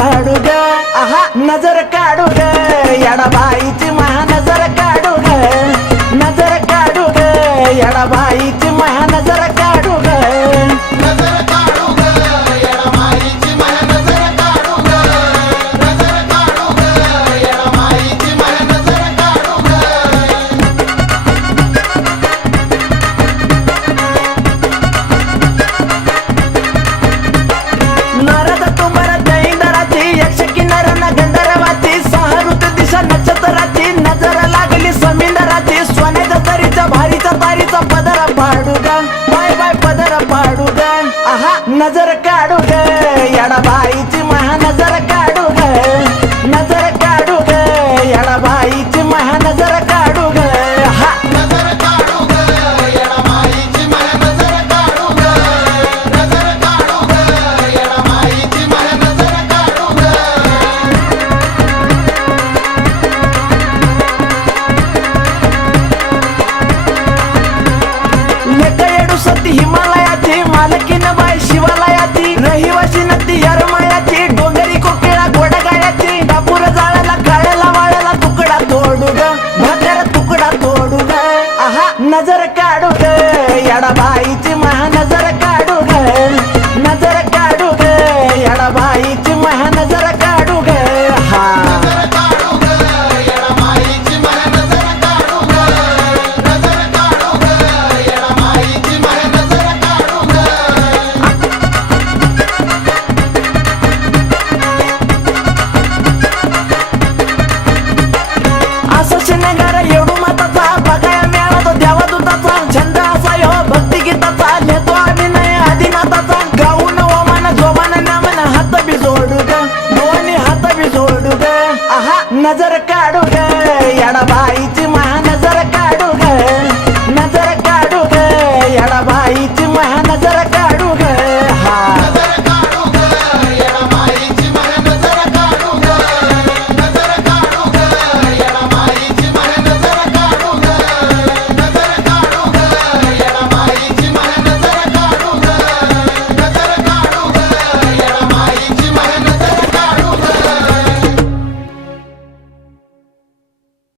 काढू ग आहा नजर काढू ग येडाबाईची महानजर काढू ग नजर काढू ग येडाबाईची महानजर काढू ग नजर काढू ग येडाबाईची महानजर काढू ग नजर काढू ग येडाबाईची महानजर काढू ग नारद तुंबर दैंदराची यक्ष किन्नर गंधर्वाची सहारुत दिशा नक्षत्राची नजर लागली समिंदराची सोन्याच्या तरीचा भारीचा तारीचा पदर पाडू ग बाय बाय पदर पाडू ग आहा नजर काढू ग येडाबाईची महानजर काढू